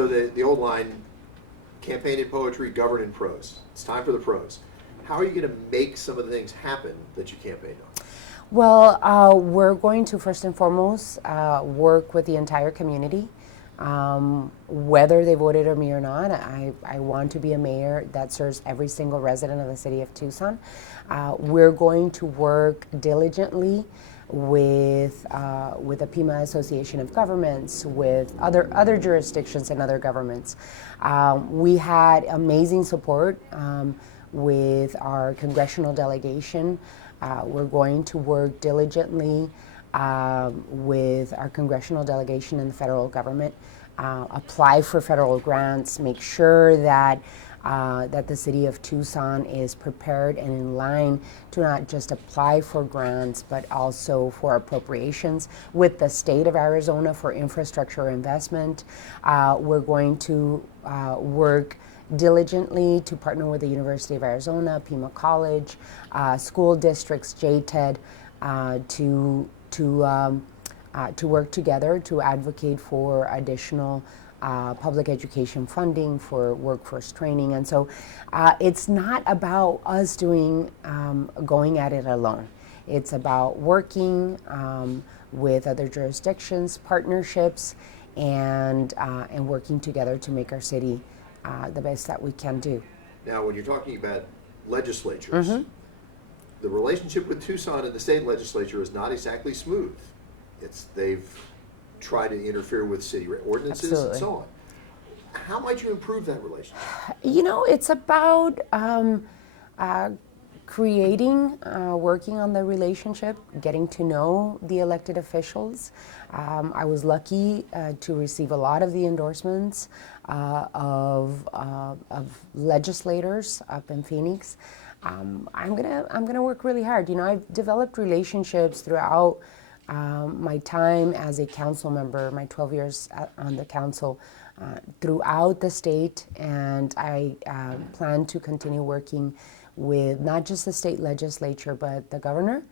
So the old line, campaign in poetry, govern in prose. It's time for the prose. How are you going to make some of the things happen that you campaigned on? Well, we're going to first and foremost work with the entire community. Whether they voted for me or not, I want to be a mayor that serves every single resident of the city of Tucson. We're going to work diligently with the Pima Association of Governments, with other jurisdictions and other governments. We had amazing support with our congressional delegation. We're going to work diligently with our congressional delegation and the federal government, apply for federal grants, make sure that that the city of Tucson is prepared and in line to not just apply for grants, but also for appropriations with the state of Arizona for infrastructure investment. We're going to work diligently to partner with the University of Arizona, Pima College, school districts, JTED, to work together to advocate for additional public education funding, for workforce training. And so it's not about us going at it alone. It's about working with other jurisdictions, partnerships, and working together to make our city the best that we can do. Now, when you're talking about legislatures, the relationship with Tucson and the state legislature is not exactly smooth. They've tried to interfere with city ordinances and so on. How might you improve that relationship? You know, it's about creating, working on the relationship, getting to know the elected officials. I was lucky to receive a lot of the endorsements of legislators up in Phoenix. I'm gonna work really hard. You know, I've developed relationships throughout my time as a council member, my 12 years on the council, throughout the state, and I plan to continue working with not just the state legislature, but the governor,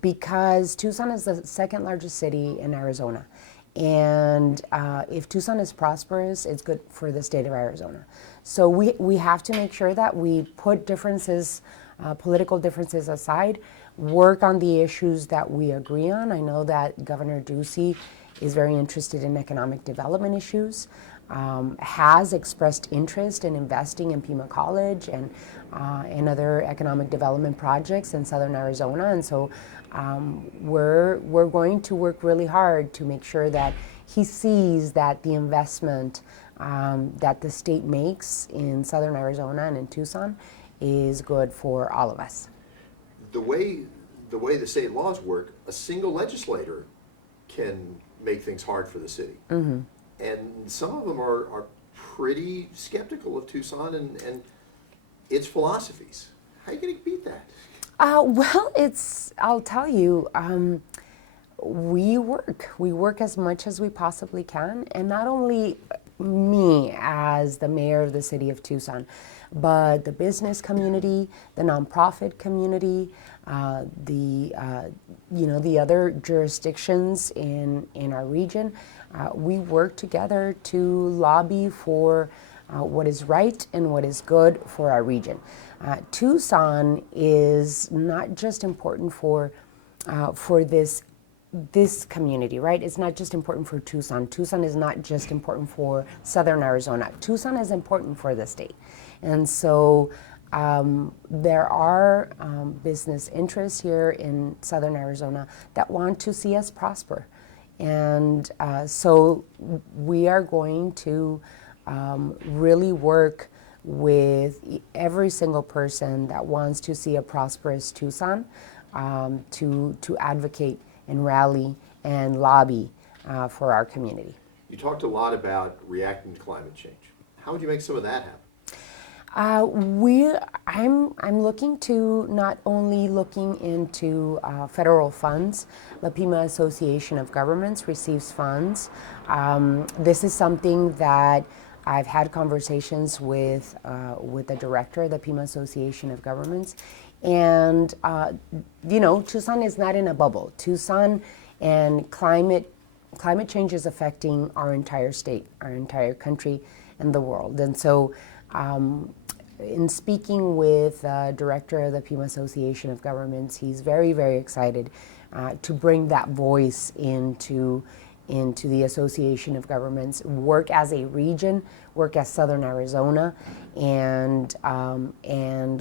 because Tucson is the second largest city in Arizona. And if Tucson is prosperous, it's good for the state of Arizona. So we have to make sure that we put differences, political differences aside, work on the issues that we agree on. I know that Governor Ducey is very interested in economic development issues, has expressed interest in investing in Pima College and other economic development projects in southern Arizona. And so we're going to work really hard to make sure that he sees that the investment that the state makes in southern Arizona and in Tucson is good for all of us. The way the state laws work, a single legislator can make things hard for the city. And some of them are pretty skeptical of Tucson and its philosophies. How are you going to beat that? Well, I'll tell you, we work as much as we possibly can, and not only me as the mayor of the city of Tucson, but the business community, the nonprofit community, the other jurisdictions in our region. We work together to lobby for what is right and what is good for our region. Tucson is not just important for this community, right? It's not just important for Tucson. Tucson is not just important for southern Arizona. Tucson is important for the state. And so there are business interests here in southern Arizona that want to see us prosper. And so we are going to really work with every single person that wants to see a prosperous Tucson to advocate and rally and lobby for our community. You talked a lot about reacting to climate change. How would you make some of that happen? I'm looking to not only looking into federal funds. The Pima Association of Governments receives funds. This is something that I've had conversations with the director of the Pima Association of Governments, and Tucson is not in a bubble. Tucson and climate climate change is affecting our entire state, our entire country, and the world. And so, in speaking with the director of the Pima Association of Governments, he's very, very excited to bring that voice into the Association of Governments, work as a region, work as Southern Arizona, and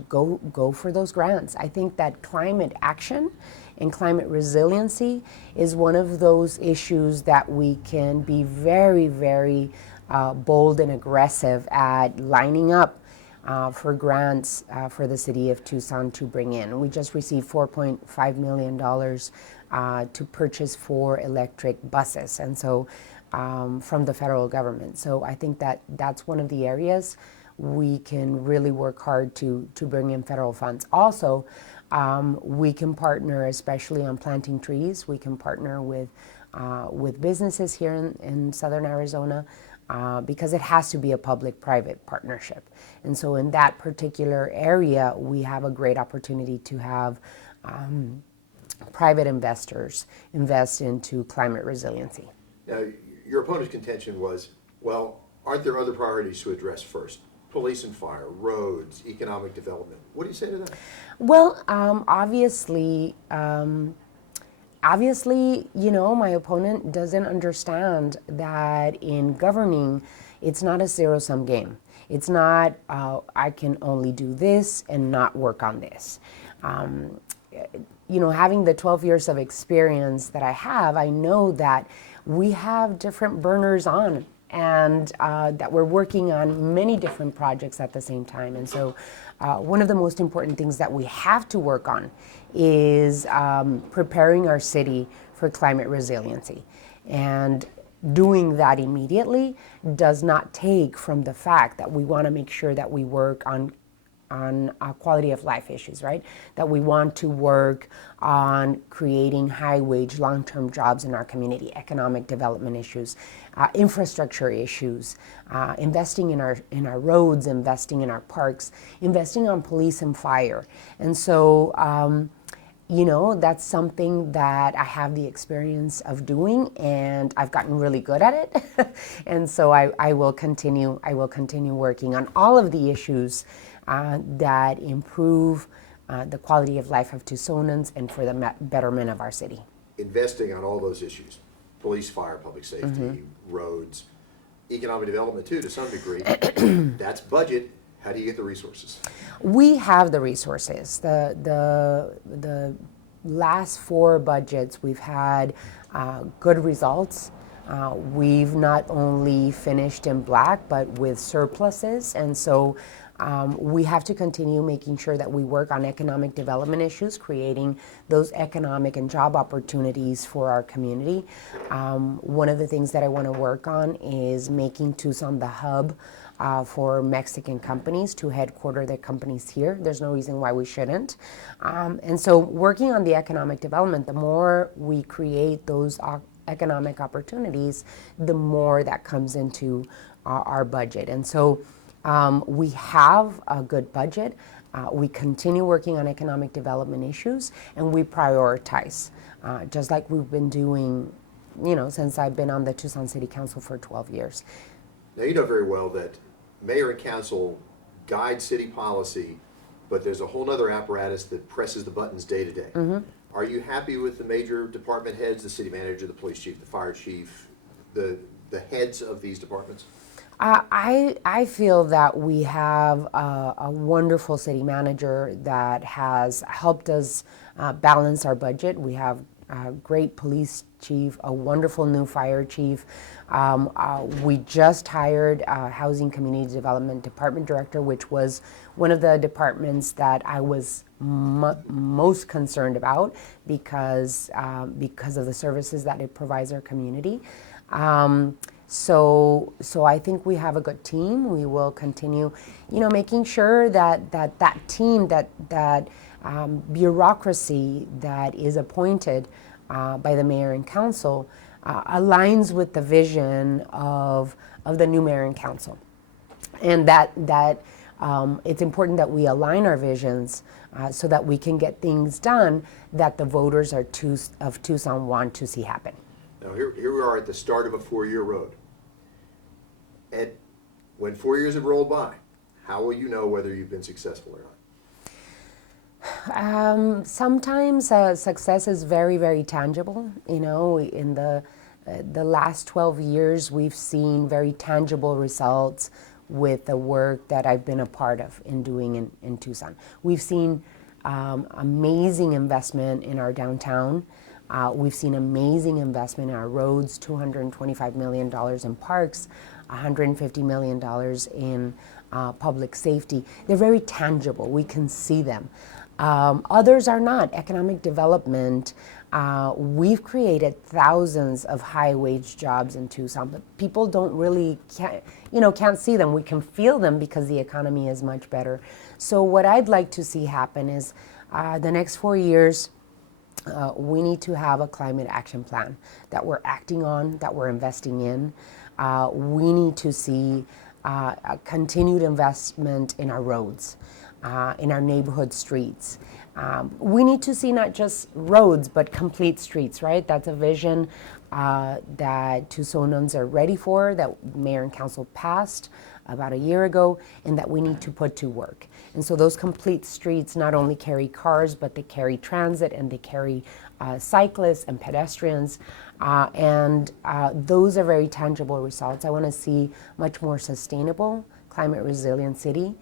go for those grants. I think that climate action and climate resiliency is one of those issues that we can be very, very bold and aggressive at lining up for grants for the city of Tucson to bring in. We just received $4.5 million to purchase 4 electric buses, and so from the federal government. So I think that that's one of the areas we can really work hard to bring in federal funds. Also, we can partner, especially on planting trees. We can partner with businesses here in Southern Arizona. Because it has to be a public-private partnership. And so in that particular area, we have a great opportunity to have private investors invest into climate resiliency. Now, your opponent's contention was, well, aren't there other priorities to address first? Police and fire, roads, economic development. What do you say to that? Well, obviously, my opponent doesn't understand that in governing, it's not a zero-sum game. It's not, I can only do this and not work on this. Having the 12 years of experience that I have, I know that we have different burners on, and that we're working on many different projects at the same time. And so one of the most important things that we have to work on is preparing our city for climate resiliency. And doing that immediately does not take from the fact that we want to make sure that we work on quality of life issues, right? That we want to work on creating high-wage, long-term jobs in our community, economic development issues, infrastructure issues, investing in our roads, investing in our parks, investing on police and fire. And so, that's something that I have the experience of doing, and I've gotten really good at it. And so I will continue working on all of the issues that improve the quality of life of Tucsonans and for the betterment of our city. Investing on all those issues, police, fire, public safety, roads, economic development too, to some degree. That's budget. How do you get the resources? We have the resources. The last 4 budgets, we've had good results. We've not only finished in black, but with surpluses. And so we have to continue making sure that we work on economic development issues, creating those economic and job opportunities for our community. One of the things that I want to work on is making Tucson the hub for Mexican companies to headquarter their companies here. There's no reason why we shouldn't. And so working on the economic development, the more we create those economic opportunities, the more that comes into our budget. And so we have a good budget. We continue working on economic development issues, and we prioritize, just like we've been doing, since I've been on the Tucson City Council for 12 years. Now, you know very well that mayor and council guide city policy, but there's a whole other apparatus that presses the buttons day to day. Mm-hmm. Are you happy with the major department heads, the city manager, the police chief, the fire chief, the heads of these departments? I feel that we have a wonderful city manager that has helped us balance our budget. We have a great police chief, a wonderful new fire chief. We just hired a housing community development department director, which was one of the departments that I was most concerned about because of the services that it provides our community. So I think we have a good team. We will continue, making sure that team, that bureaucracy that is appointed by the mayor and council aligns with the vision of the new mayor and council, and that it's important that we align our visions so that we can get things done that the voters of Tucson want to see happen. Now, here we are at the start of a 4-year road. And when 4 years have rolled by, how will you know whether you've been successful or not? Sometimes success is very, very tangible. You know, in the last 12 years, we've seen very tangible results with the work that I've been a part of in doing in Tucson. We've seen amazing investment in our downtown. We've seen amazing investment in our roads, $225 million in parks, $150 million in public safety. They're very tangible. We can see them. Others are not. Economic development, we've created thousands of high-wage jobs in Tucson, but people don't really, can't see them. We can feel them because the economy is much better. So what I'd like to see happen is the next 4 years, we need to have a climate action plan that we're acting on, that we're investing in. We need to see a continued investment in our roads, in our neighborhood streets. We need to see not just roads, but complete streets, right? That's a vision that Tucsonans are ready for, that mayor and council passed about a year ago, and that we need to put to work. And so those complete streets not only carry cars, but they carry transit and they carry cyclists and pedestrians. And those are very tangible results. I want to see much more sustainable, climate resilient city,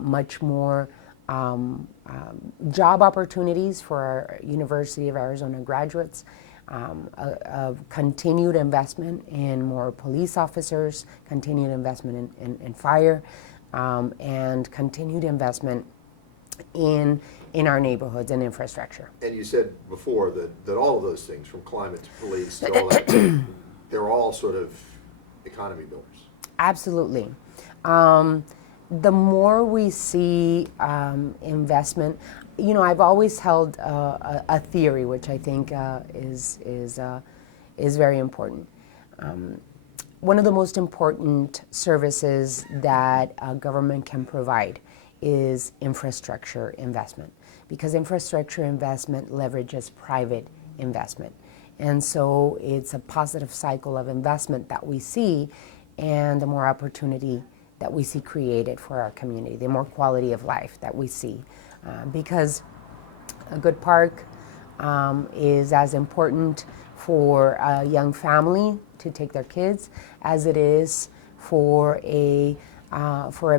much more job opportunities for our University of Arizona graduates, a continued investment in more police officers, continued investment in fire, and continued investment in our neighborhoods and infrastructure. And you said before that all of those things, from climate to police to all that, they're all sort of economy builders. Absolutely. The more we see investment, I've always held a theory, which I think is very important. One of the most important services that a government can provide is infrastructure investment, because infrastructure investment leverages private investment. And so it's a positive cycle of investment that we see, and the more opportunity that we see created for our community, the more quality of life that we see. Because a good park is as important for a young family to take their kids as it is for a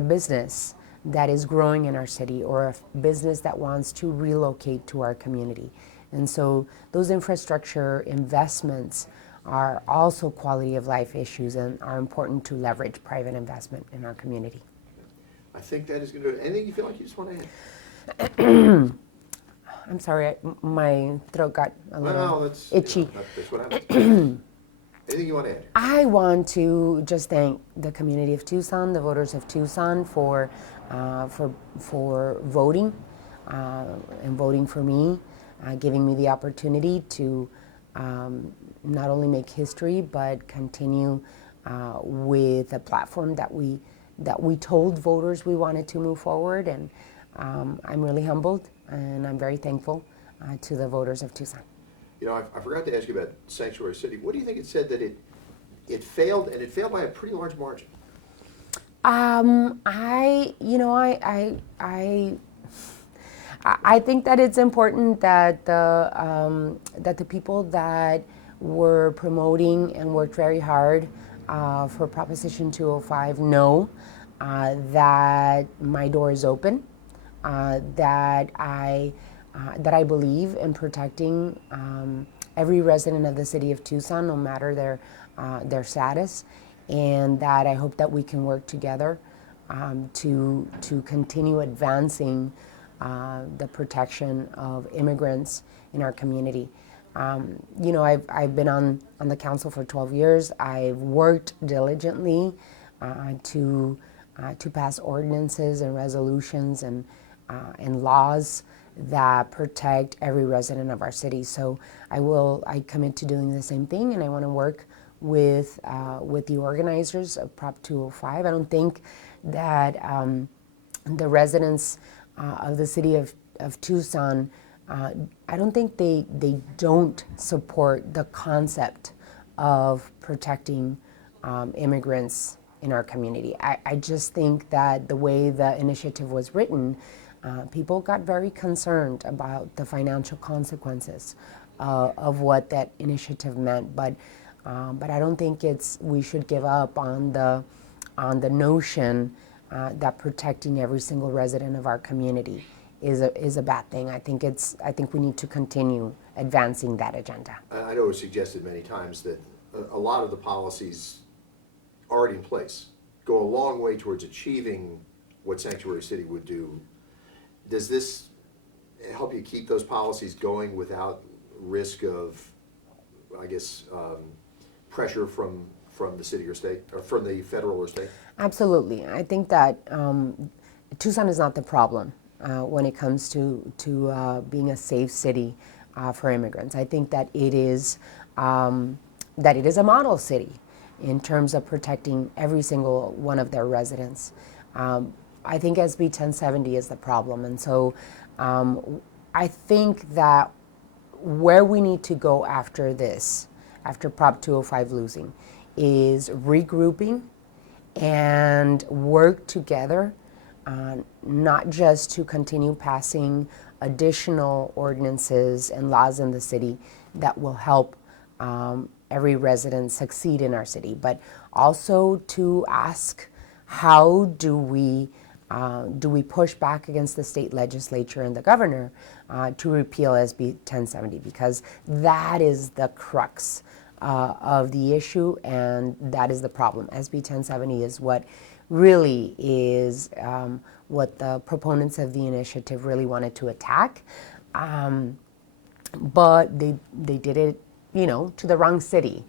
business that is growing in our city, or a business that wants to relocate to our community. And so those infrastructure investments are also quality of life issues and are important to leverage private investment in our community. I think that is going to do it. Anything you feel like you just want to add? I'm sorry, my throat got a little itchy. That's what happens. Anything you want to add? I want to just thank the community of Tucson, the voters of Tucson, for voting and voting for me, giving me the opportunity to not only make history, but continue with a platform that we told voters we wanted to move forward. And I'm really humbled, and I'm very thankful to the voters of Tucson. I forgot to ask you about Sanctuary City. What do you think it said that it failed, and it failed by a pretty large margin? I think that it's important that the people that were promoting and worked very hard for Proposition 205 know that my door is open, that I believe in protecting every resident of the city of Tucson, no matter their status, and that I hope that we can work together to continue advancing the protection of immigrants in our community. I've been on the council for 12 years. I've worked diligently to pass ordinances and resolutions and laws that protect every resident of our city. So I commit to doing the same thing, and I want to work with the organizers of Prop 205. I don't think that the residents of the city of Tucson, I don't think they don't support the concept of protecting immigrants in our community. I just think that the way the initiative was written, people got very concerned about the financial consequences of what that initiative meant. But I don't think we should give up on the notion that protecting every single resident of our community is a bad thing. I think we need to continue advancing that agenda. I know it was suggested many times that a lot of the policies already in place go a long way towards achieving what Sanctuary City would do. Does this help you keep those policies going without risk of, I guess, pressure from the city or state, or from the federal or state? Absolutely. I think that Tucson is not the problem when it comes to being a safe city for immigrants. I think that it is a model city in terms of protecting every single one of their residents. I think SB 1070 is the problem, and so I think that where we need to go after this, after Prop 205 losing, is regrouping and work together, not just to continue passing additional ordinances and laws in the city that will help every resident succeed in our city, but also to ask, how do we push back against the state legislature and the governor to repeal SB 1070, because that is the crux of the issue, and that is the problem. SB 1070 is what really is what the proponents of the initiative really wanted to attack, but they did it, to the wrong city.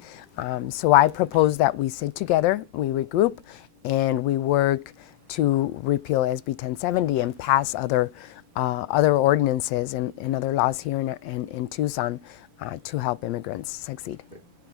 So I propose that we sit together, we regroup, and we work to repeal SB 1070 and pass other ordinances and other laws here in Tucson to help immigrants succeed.